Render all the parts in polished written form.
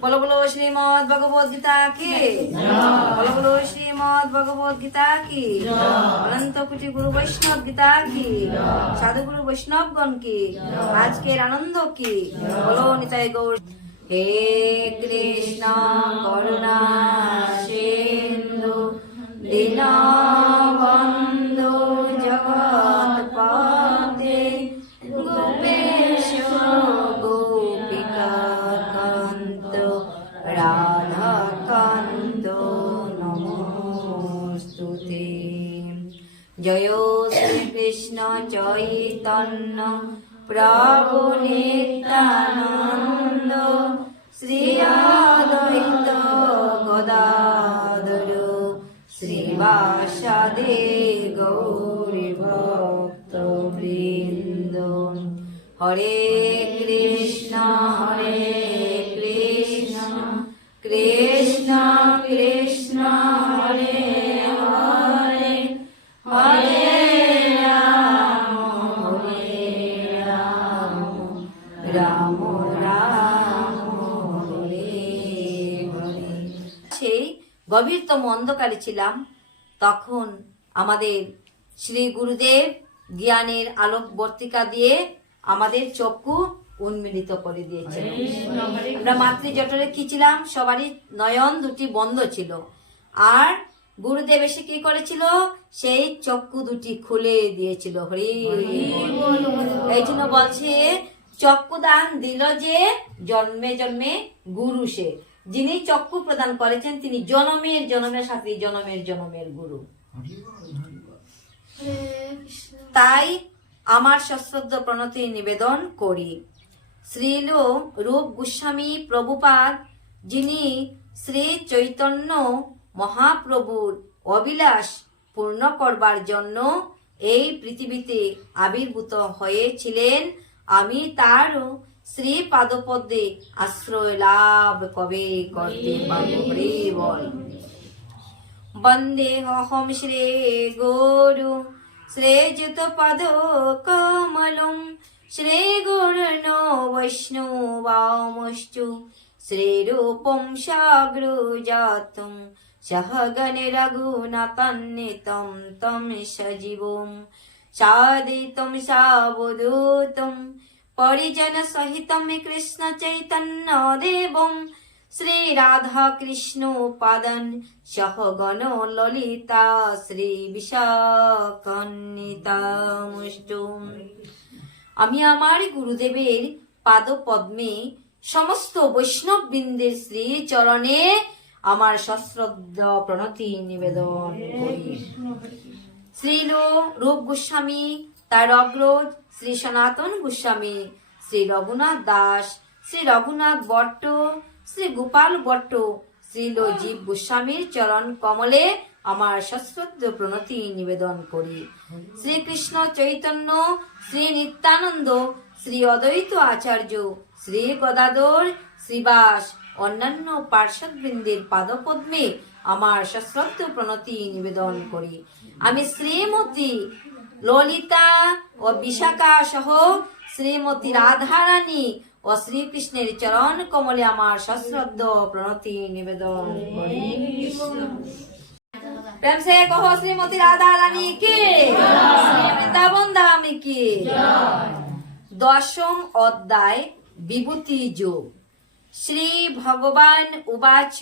बोलो बोलो श्रीमद् भगवद गीता की, बोलो बोलो श्रीमद् भगवद गीता की, अनंत कोटि गुरु वैष्णव गीता की, साधु गुरु वैष्णव गण की, आज के आनंद की, बोलो निताय गौर। हे कृष्ण करुणा सिंधु दीनबंधु जगत्पते गोपेश गोपिका कांत राधा कांत नमोस्तुते। जय श्री कृष्ण चैतन्य प्रभु नित्यानंद श्री अद्वैत गदाधर श्रीवासादि गौरी भक्त वृंद। हरे कृष्ण कृष्ण कृष्ण हरे हरे, हरे राम রাম রাম হরে হরে। সেই গভীরতম অন্ধকারে ছিলাম, তখন আমাদের শ্রী গুরুদেব জ্ঞানের আলোক বর্তিকা দিয়ে আমাদের চক্ষু উন্মিলিত করে দিয়েছে। আমরা মাতৃজঠরে কি ছিলাম, সবারই নয়ন দুটি বন্ধ ছিল, আর গুরুদেব এসে কি করেছিল, সেই চক্ষু দুটি খুলে দিয়েছিল। হরি এই জন্য বলছে চক্ষু দান দিল যে জন্মে জন্মে গুরু সে। যিনি চক্ষু প্রদান করেছেন তিনি জনমের জনমের সাথে জনমের জনমের গুরু। তাই আমার সশ্রদ্ধ প্রণতি নিবেদন করি। শ্রীল রূপ গোস্বামী প্রভুপাদ, যিনি শ্রী চৈতন্য মহাপ্রভুর অভিলাষ পূর্ণ করবার জন্য এই পৃথিবীতে আবির্ভূত হয়েছিলেন, আমি তার শ্রী পাদপদ্মে আশ্রয় লাভ কবে করতে পারব। হরি বল। বন্দে অহম শ্রী গুরু শ্রীযুত পদ কমলম শ্রী গুরুন বৈষ্ণবামশ্চু শ্রীরূপম সাগ্রজাতম সহগণ রঘুনাথান্বিতম তম সজীবম সাদিতম সাবধূতম परिजन सहितम कृष्ण चैतन्य देवम श्री राधा कृष्ण पादन सहगण ललिता श्री विशाखान्वितामुष्टुम। আমি আমার গুরুদেবের পাদ পদ্মে সমস্ত বৈষ্ণব বৃন্দের শ্রী চরণে আমার সশ্রদ্ধ প্রণতি নিবেদন করি। শ্রীল রূপ গোস্বামী, তার অগ্রজ শ্রী সনাতন গোস্বামী, শ্রী রঘুনাথ দাস, শ্রী রঘুনাথ ভট্ট, শ্রী গোপাল ভট্ট, শ্রীল জীব গোস্বামীর চরণ কমলে আমার সশ্রদ্ধ প্রণতি নিবেদন করি। শ্রীকৃষ্ণ চৈতন্য, শ্রী নিত্যানন্দ, শ্রী অদ্বৈত আচার্য, শ্রী গদাধর, শ্রীবাস, অন্যান্য পার্ষদ বৃন্দের পাদপদ্মে আমার সশ্রদ্ধ প্রণতি নিবেদন করি। আমি শ্রীমতী ললিতা ও বিশাখা সহ শ্রীমতী রাধারানী ও শ্রীকৃষ্ণের চরণ কমলে আমার সশ্রদ্ধ প্রণতি নিবেদন করি। প্রেম সে কহো শ্রীমতী রাধারানী কি, বৃন্দাবন ধামী কি। দশম অধ্যায় বিভূতি যোগ। শ্রী ভগবান উবাচ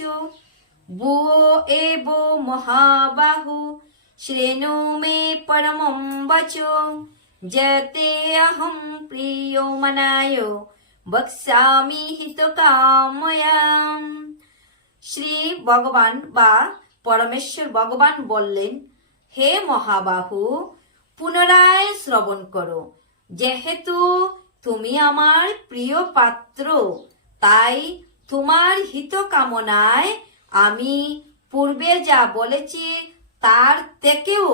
ভুয়ো এব মহাবাহু শ্রেণু মে পরমম বচো যেতে অহং প্রিয় মনায় বক্সামি হিতকাময়াম। শ্রী ভগবান বা পরমেশ্বর ভগবান বললেন, হে মহাবাহু, পুনরায় শ্রবণ করো। যেহেতু তুমি আমার প্রিয় পাত্র, তাই তোমার হিত কামনায় আমি পূর্বে যা বলেছি তার থেকেও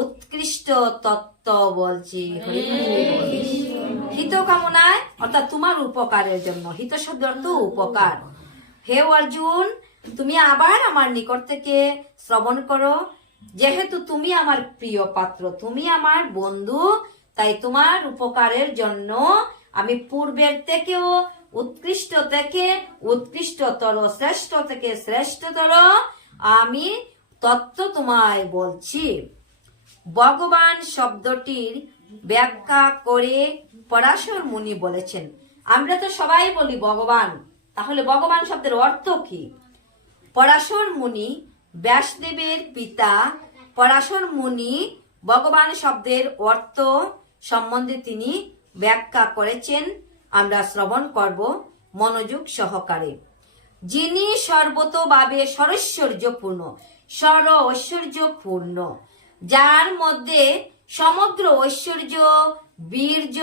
উৎকৃষ্ট তত্ত্ব বলছি। হিত কামনায় অর্থাৎ তোমার উপকারের জন্য। হিত শব্দ অর্থ উপকার। হে অর্জুন, তুমি আবার আমার নিকট থেকে শ্রবণ করো। যেহেতু তুমি আমার প্রিয় পাত্র, তুমি আমার বন্ধু, তাই তোমার উপকারের জন্য আমি পূর্বের থেকেও উৎকৃষ্ট থেকে উৎকৃষ্টতর, শ্রেষ্ঠ থেকে শ্রেষ্ঠতর আমি তত্ত্ব তোমায় বলছি। ভগবান শব্দটির ব্যাখ্যা করে পরাশর মুনি বলেছেন। আমরা তো সবাই বলি ভগবান, তাহলে ভগবান শব্দের অর্থ কি? পরাশর মুনি ব্যাসদেবের পিতা পরাশর মুনি ভগবান শব্দের অর্থ সম্বন্ধে তিনি ব্যাখ্যা করেছেন। আমরা শ্রবণ করব মনোযোগ সহকারে। যিনি সর্বতোভাবে সরৈশ্বর্যপূর্ণ, সর ঐশ্বর্যপূর্ণ, যার মধ্যে সমগ্র ঐশ্বর্য, বীর্য,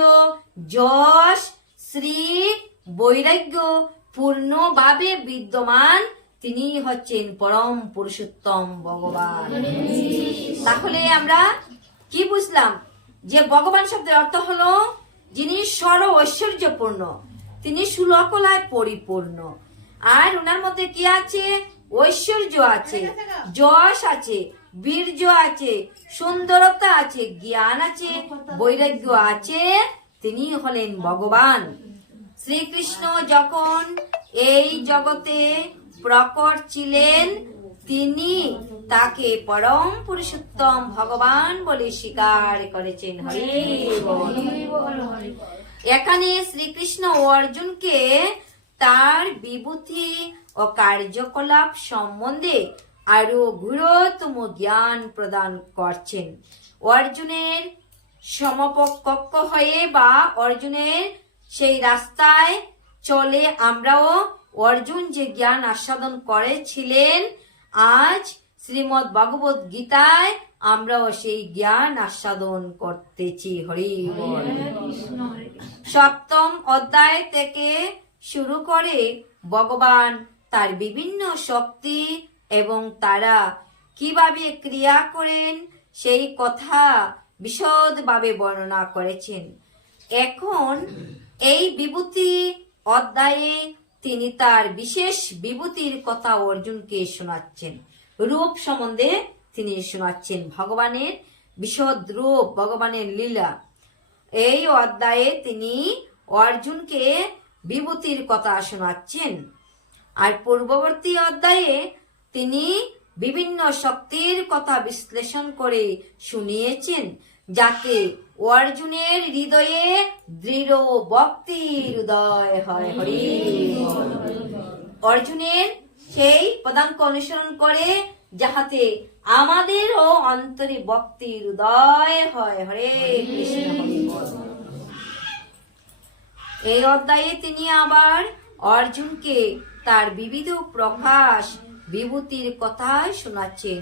যশ, শ্রী, বৈরাগ্য পূর্ণভাবে বিদ্যমান, তিনি হচ্ছেন পরম পুরুষোত্তম ভগবান। তাহলে আমরা কি বুঝলাম? যে ভগবান শব্দের অর্থ হলো যিনি সর ঐশ্বর্যপূর্ণ, তিনি সুলকলায় পরিপূর্ণ। আর ওনার মধ্যে কি আছে? ঐশ্বর্য আছে, যশ আছে, বীর্য আছে, সুন্দরতা আছে, জ্ঞান আছে, বৈরাগ্য আছে। তিনি হলেন ভগবান। শ্রীকৃষ্ণ যখন এই জগতে প্রকট ছিলেন, তিনি তাকে পরম পুরুষোত্তম ভগবান বলে স্বীকার করেছেন। হরি বল। এখানে শ্রীকৃষ্ণ অর্জুনকে তার বিভূতি ও কার্যকলাপ সম্বন্ধে আরো গূঢ়তম জ্ঞান প্রদান করছেন। অর্জুনের সমকক্ষ হয়ে বা অর্জুনের সেই রাস্তায় চলে আমরাও অর্জুন যে জ্ঞান আস্বাদন করেছিলেন, আজ শ্রীমদ্ ভগবত গীতায় আমরাও সেই জ্ঞান আস্বাদন করতেছি। হরি বল। সপ্তম অধ্যায় থেকে শুরু করে ভগবান তার বিভিন্ন শক্তি এবং তারা কিভাবে ক্রিয়া করেন সেই কথা বিশদভাবে বর্ণনা করেছেন। এখন এই বিভূতি অধ্যায়ে তিনি তার বিশেষ বিভূতির কথা অর্জুনকে শোনাচ্ছেন। রূপ সম্বন্ধে তিনি শোনাচ্ছেন, ভগবানের বিশদ রূপ, ভগবানের লীলা। এই অধ্যায়ে তিনি অর্জুনকে বিভূতির কথা শোনাচ্ছেন। আর পূর্ববর্তী অধ্যায়ে তিনি বিভিন্ন শক্তির কথা বিশ্লেষণ করে শুনিয়েছেন, যাতে অর্জুনের হৃদয়ে দৃঢ় ভক্তির উদয় হয়। হরি অর্জুনের সেই পদাঙ্ক অনুসরণ করে যাহাতে আমাদেরও অন্তরে ভক্তির উদয় হয়। হরে কৃষ্ণ। এই অধ্যায়ে তিনি আবার অর্জুনকে তার বিবিধ প্রকাশ বিভূতির কথা শোনাচ্ছেন।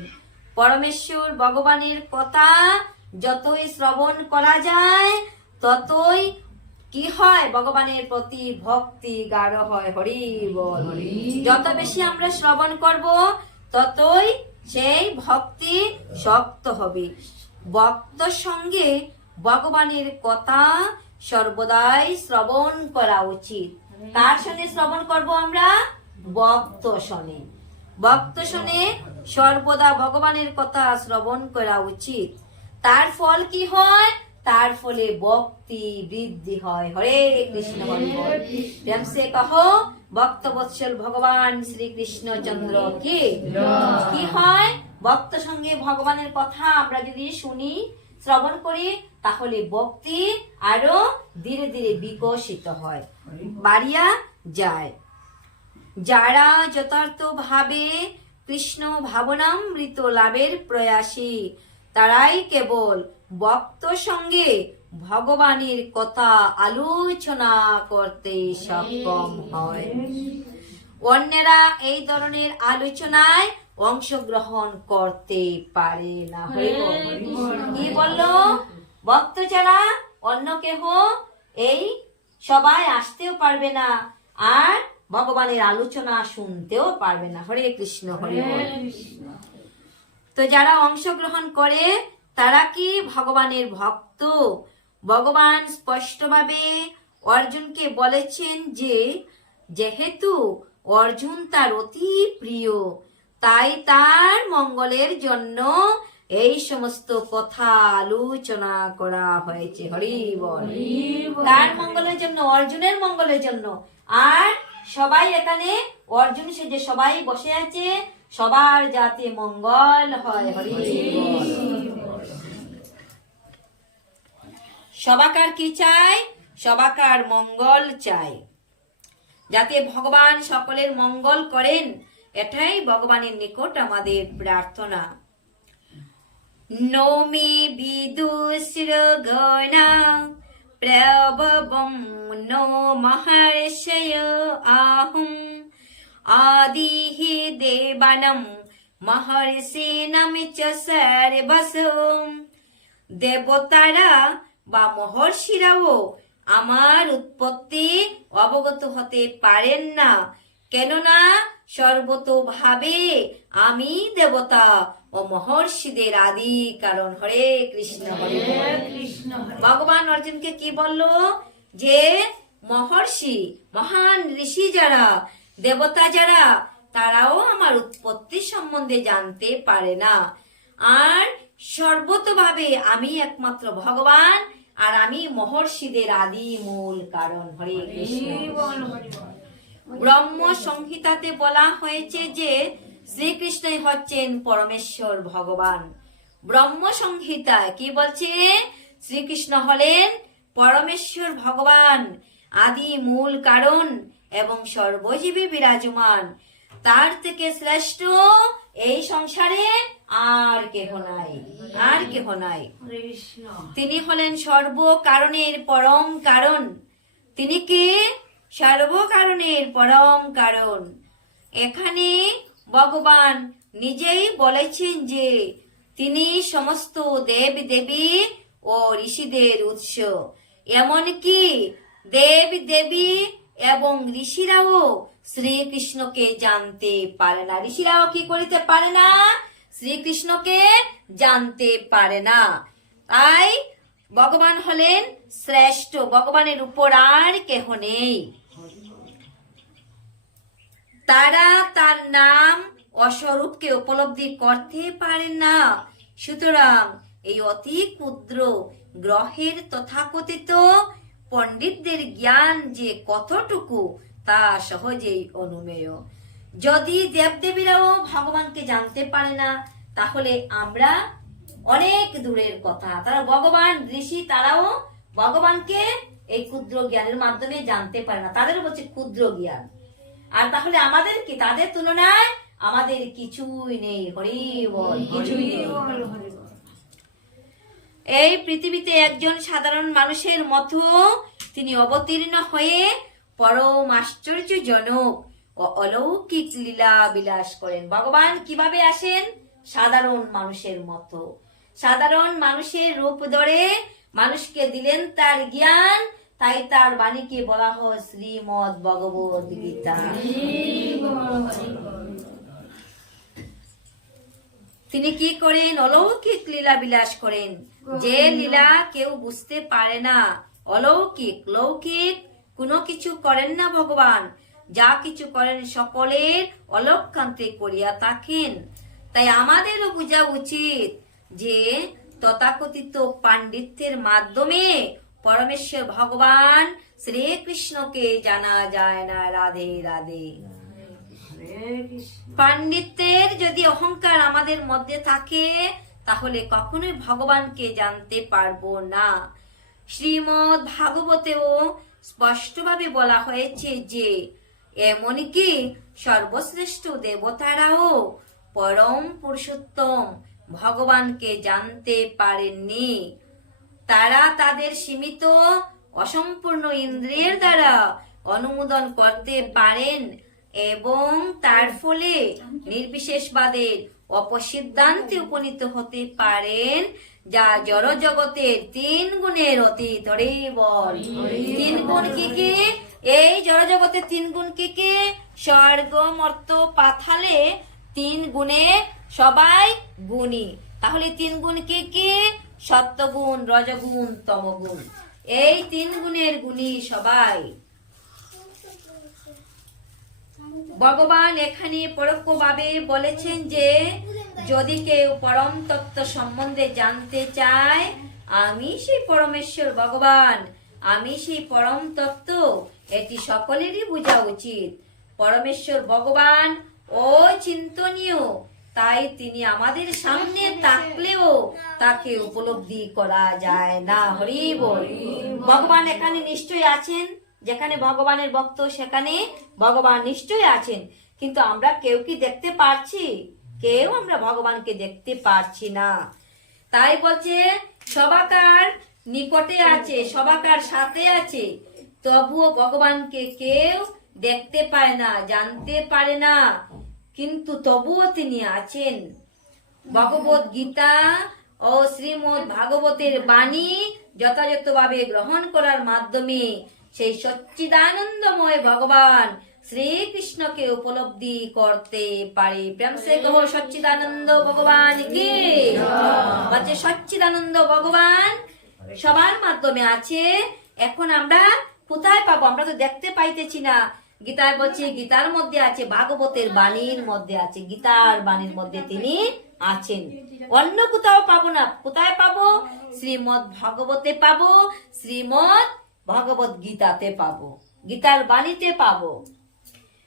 পরমেশ্বর ভগবানের কথা যতই শ্রবণ করা যায় ততই কি হয়? ভগবানের প্রতি ভক্তি গাঢ় হয়। হরি বল। যত বেশি আমরা শ্রবণ করব ততই সেই ভক্তি শক্ত হবে। ভক্ত সঙ্গে ভগবানের কথা সর্বদাই শ্রবণ করা উচিত। কার সঙ্গে শ্রবণ করব আমরা? ভক্ত শোনে। ভক্ত শোনে সর্বদা ভগবানের কথা শ্রবণ করা উচিত। তার ফল কি হয়? তার ফলে ভক্তি বৃদ্ধি হয়। হরে কৃষ্ণ। প্রেম সে কहो ভক্ত বৎসল ভগবান শ্রীকৃষ্ণ চন্দ্র কি হয়? ভক্ত সঙ্গে ভগবানের কথা আমরা যদি শুনি, শ্রবণ করি, তাহলে ভক্তি আরো ধীরে ধীরে বিকশিত হয়, বাড়িয়া যায়। যারা যথার্থ ভাবে কৃষ্ণ ভাবনামৃত লাভের প্রয়াসী, তারাই কেবল ভক্ত সঙ্গে ভগবানের কথা আলোচনা করতে সক্ষম হয়। অন্যেরা এই ধরনের আলোচনায় অংশগ্রহণ করতে পারে না। কি বললো? ভক্ত ছাড়া অন্য কেহ এই সবাই আসতেও পারবে না, আর ভগবানের আলোচনা শুনতেও পারবে না। হরে কৃষ্ণ। হরে কৃষ্ণ। তো যারা অংশগ্রহণ করে তারা কি ভগবানের ভক্ত? ভগবান স্পষ্টভাবে অর্জুনকে বলেছেন যে যেহেতু অর্জুন তার অতি প্রিয়, তাই তার মঙ্গলের জন্য এই সমস্ত কথা আলোচনা করা হয়েছে। হরি বল। কার মঙ্গলের জন্য? অর্জুনের মঙ্গলের জন্য। আর সবাই এখানে অর্জুন সেজে সবাই বসে আছে, সবার যাতে মঙ্গল হয়। হরি বল। সবাকার কি চাই? সবাকার মঙ্গল চাই, যাতে ভগবান সকলের মঙ্গল করেন, এটাই ভগবানের নিকট আমাদের প্রার্থনা। নমি বিদুশ্র গণা প্রভবম নো মহর্ষয় আহম আদিহি দেবানম মহর্ষিণম চ সর্বসম। দেবতারা বা মহর্ষিরাও আমার উৎপত্তি অবগত হতে পারেন না, কেননা সর্বতোভাবে আমি দেবতা ও মহর্ষিদের আদি কারণ। হরে কৃষ্ণ হরে কৃষ্ণ। ভগবান অর্জুনকে কি বলল? যে মহর্ষি, মহান ঋষি যারা, দেবতা যারা, তারাও আমার উৎপত্তি সম্বন্ধে জানতে পারে না। আর সর্বতোভাবে আমি একমাত্র ভগবান, আর আমি মহর্ষিদের আদি মূল কারণ। হরে কৃষ্ণ। ব্রহ্ম সংহিতাতে বলা হয়েছে যে শ্রীকৃষ্ণই হচ্ছেন পরমেশ্বর ভগবান। ব্রহ্ম সংহিতায় কি বলছে? শ্রীকৃষ্ণ হলেন পরমেশ্বর ভগবান, আদি মূল কারণ এবং সর্বজীবে বিরাজমান। তার থেকে শ্রেষ্ঠ এই সংসারে আর কেহ নাই, আর কেহ নাই। তিনি হলেন সর্ব কারণের পরম কারণ। তিনি কি? সর্বকারণের পরম কারণ। এখানে ভগবান নিজেই বলেছেন যে তিনি সমস্ত দেব দেবী ও ঋষিদের উৎস। এমনকি দেব দেবী এবং ঋষিরাও শ্রীকৃষ্ণকে জানতে পারে না। ঋষিরাও কি করিতে পারে না? শ্রীকৃষ্ণকে জানতে পারে না। তাই ভগবান হলেন শ্রেষ্ঠ, ভগবানের উপর আর কেহ নেই। তারা তার নাম অস্বরূপকে উপলব্ধি করতে পারেন না। সুতরাং এই অতি ক্ষুদ্র গ্রহের তথাকথিত পণ্ডিতদের জ্ঞান যে কতটুকু তা সহজেই অনুমেয়। যদি দেবদেবীরাও ভগবানকে জানতে পারে না, তাহলে আমরা অনেক দূরের কথা। তারা ভগবান ঋষি, তারাও ভগবানকে এই ক্ষুদ্র জ্ঞানের মাধ্যমে জানতে পারে না। তাদের বলছে ক্ষুদ্র জ্ঞান। আর তাহলে আমাদের কি? তাদের তুলনায় আমাদের কিছুই নেই। হরি বল। কিছুই নেই। এই পৃথিবীতে একজন সাধারণ মানুষের মতো তিনি অবতীর্ণ হয়ে পরম আশ্চর্যজনক ও অলৌকিক লীলা বিলাস করেন। ভগবান কিভাবে আসেন? সাধারণ মানুষের মতো, সাধারণ মানুষের রূপ ধরে মানুষকে দিলেন তার জ্ঞান। তাই তার বাণীকে বলা হয় শ্রীমদ্ ভগবদ গীতা। তিনি কি করেন? অলৌকিক লীলা বিলাস করেন, যে লীলা কেউ বুঝতে পারে না। অলৌকিক, লৌকিক কোনো কিছু করেন না ভগবান। যা কিছু করেন সকলের অলক্ষান্তে করিয়া থাকেন। তাই আমাদেরও বোঝা উচিত যে তথাকথিত পাণ্ডিত্যের মাধ্যমে পরমেশ্বর ভগবান শ্রীকৃষ্ণকে জানা যায় না। রাধে রাধে। পাণ্ডিত্যের যদি অহংকার আমাদের মধ্যে থাকে, তাহলে কখনোই ভগবানকে জানতে পারবো না। শ্রীমদ্ ভাগবতেও স্পষ্টভাবে বলা হয়েছে যে এমনকি সর্বশ্রেষ্ঠ দেবতারাও পরম পুরুষোত্তম ভগবানকে জানতে পারেননি। তারা তাদের সীমিত অসম্পূর্ণ ইন্দ্রিয়ের দ্বারা অনুমোদন করতে পারেন এবং তার ফলে নির্বিশেষবাদের অপসিদ্ধান্তে উপনীত হতে পারেন, যা জড় জগতের 3 গুণের অতীত। হরি বল। 3 গুণ কি কি? এই জড় জগতের 3 গুণ কি কি? স্বর্গ, মর্ত, পাতালে 3 গুণে সবাই গুণী। তাহলে 3 গুণ কি কি? সত্যগুণ, রজগুণ, তমগুণ। এই 3 গুণের গুণী সবাই। ভগবান এখানে পরোক্ষভাবে বলেছেন যে যদি কেউ পরম তত্ত্ব সম্বন্ধে জানতে চায়, আমি সেই পরমেশ্বর ভগবান, আমি সেই পরম তত্ত্ব, এটি সকলেরই বোঝা উচিত। পরমেশ্বর ভগবান ও চিন্তনীয়, তাই তিনি আমাদের সামনে থাকলেও তাকে উপলব্ধি করা যায় না। হরি বল। ভগবান এখানে নিশ্চয়ই আছেন, যেখানে ভগবানের ভক্ত সেখানে ভগবান নিশ্চয়ই আছেন, কিন্তু আমরা কেউ কি দেখতে পারছি? কেউ আমরা ভগবানকে দেখতে পারছি না। তাই বলছে সবাকার নিকটে আছে, সবাকার সাথে আছে, তবুও ভগবানকে কেউ দেখতে পায় না, জানতে পারে না, কিন্তু তবুও তিনি আছেন। ভগবত গীতা ও শ্রীমদ্ ভাগবতের বাণী যথাযথভাবে গ্রহণ করার মাধ্যমে সেই সচ্চিদানন্দময় ভগবান শ্রীকৃষ্ণকে উপলব্ধি করতে পারে। প্রেম সে কহো সচ্চিদানন্দ ভগবান কি। বলছে সচ্চিদানন্দ ভগবান সবার মাধ্যমে আছে। এখন আমরা কোথায় পাবো? আমরা তো দেখতে পাইতেছি না। গীতায় বলছে গীতার মধ্যে আছে, ভাগবতের বাণীর মধ্যে আছে, গীতার বাণীর মধ্যে তিনি আছেন। অন্য কোথাও পাবো না। কোথায় পাবো? শ্রীমদ্ ভাগবতে পাবো, শ্রীমদ্ ভগবত গীতাতে পাবো, গীতার বাণীতে পাবো।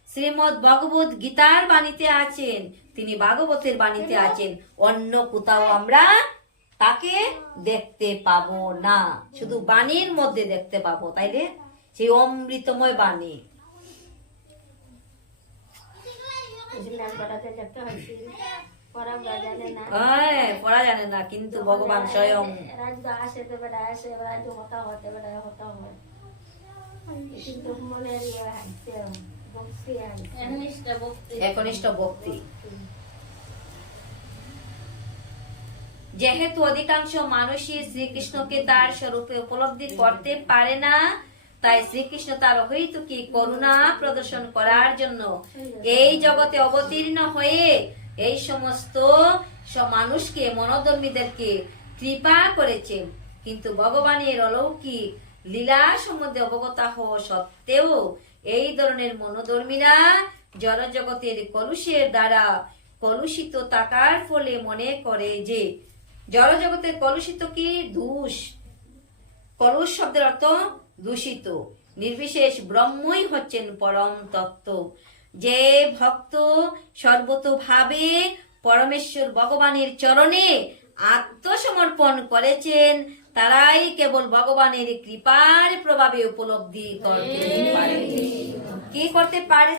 শ্রীমদ্ ভগবত গীতার বাণীতে আছেন, তিনি ভাগবতের বাণীতে আছেন। অন্য কোথাও আমরা তাকে দেখতে পাবো না, শুধু বাণীর মধ্যে দেখতে পাবো। তাইলে সেই অমৃতময় বাণী। পড়া জানে না, কিন্তু ভগবান স্বয়ং একনিষ্ঠ ভক্তি। যেহেতু অধিকাংশ মানুষই শ্রীকৃষ্ণকে তার স্বরূপে উপলব্ধি করতে পারে না, তাই শ্রীকৃষ্ণ তার অহৈতুকী করুণা প্রদর্শন করার জন্য এই জগতে অবতীর্ণ হয়ে এই সমস্ত মানুষকে, মনোধর্মীদেরকে কৃপা করেছেন। কিন্তু ভগবানের অলৌকিক লীলা সম্বন্ধে অবগত হওয়া সত্ত্বেও এই ধরনের মনোধর্মীরা জড়জগতের কলুষের দ্বারা কলুষিত থাকার ফলে মনে করে যে জড়জগতের কলুষিত কি দোষ। কলুষ শব্দের অর্থ দূষিত। নির্বিশেষ ব্রহ্মই হচ্ছেন পরম তত্ত্ব। যে ভক্ত সর্বতোভাবে পরমেশ্বর ভগবানের চরণে আত্মসমর্পণ করেছেন, তারাই কেবল ভগবানের কৃপার প্রভাবে উপলব্ধি করতে পারে। কি করতে পারে?